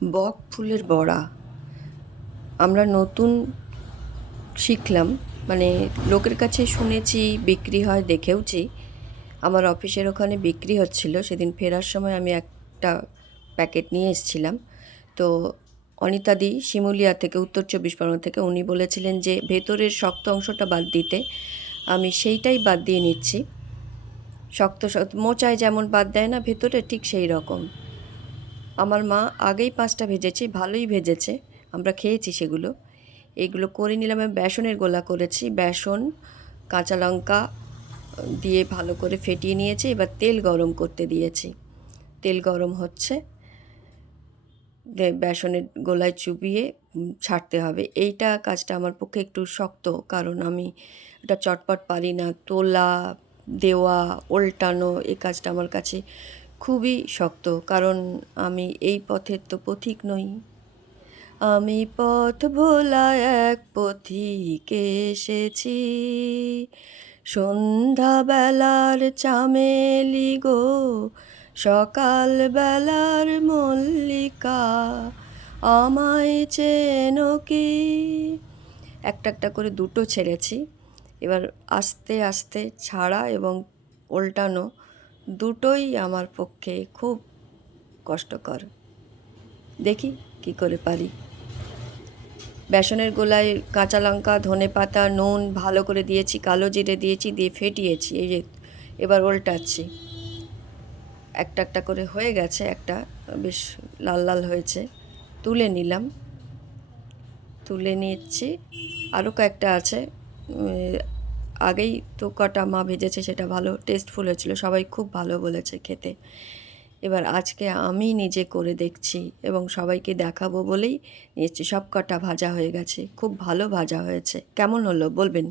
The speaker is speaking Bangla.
বক ফুলের বড়া আমরা নতুন শিখলাম, মানে লোকের কাছে শুনেছি, বিক্রি হয় দেখেওছি। আমার অফিসের ওখানে বিক্রি হচ্ছিল, সেদিন ফেরার সময় আমি একটা প্যাকেট নিয়ে এসেছিলাম। তো অনিতাদি শিমুলিয়া থেকে, উত্তর 24 পরগনা থেকে, উনি বলেছিলেন যে ভেতরের শক্ত অংশটা বাদ দিতে। আমি সেইটাই বাদ দিয়ে নিচ্ছি। শক্ত শক্ত মোচায় যেমন বাদ দেয় না ভেতরে, ঠিক সেই রকম। আমার মা আগেই 5টা ভেজেছে, ভালোই ভেজেছে, আমরা খেয়েছি সেগুলো। এইগুলো করে নিলাম। আমি বেসনের গোলা করেছি, বেসন কাঁচা লঙ্কা দিয়ে ভালো করে ফেটিয়ে নিয়েছি। এবার তেল গরম করতে দিয়েছি, তেল গরম হচ্ছে, বেসনের গোলায় চুবিয়ে ছাড়তে হবে। এইটা কাজটা আমার পক্ষে একটু শক্ত, কারণ আমি এটা চটপট পারি না। তোলা, দেওয়া, উল্টানো, এই কাজটা আমার কাছে খুবই শক্ত, কারণ আমি এই পথের তো পথিক নই। আমি পথ ভোলা এক পথিকে এসেছি, সন্ধ্যাবেলার চামেলি গো, সকাল বেলার মল্লিকা, আমায় চেনো কি। একটা একটা করে দুটো ছেড়েছি। এবার আস্তে আস্তে ছাড়া এবং উল্টানো দুটোই আমার পক্ষে খুব কষ্টকর। দেখি কি করে পারি। বেসনের গোলায় কাঁচা লঙ্কা, ধনেপাতা, নুন ভালো করে দিয়েছি, কালো জিরে দিয়েছি, দিয়ে ফেটিয়েছি। এই যে এবার উল্টাচ্ছি, একটা একটা করে হয়ে গেছে, একটা বেশ লাল লাল হয়েছে, তুলে নিলাম। তুলে নিচ্ছি, আরও কয়েকটা আছে। আগেই তো কটা মা ভেজেছে, সেটা ভালো টেস্টফুল হয়েছিল, সবাই খুব ভালো বলেছে খেতে। এবার আজকে আমি নিজে করে দেখছি এবং সবাইকে দেখাবো বলেই নিয়েছি। সব কটা ভাজা হয়ে গেছে, খুব ভালো ভাজা হয়েছে। কেমন হলো বলবেন?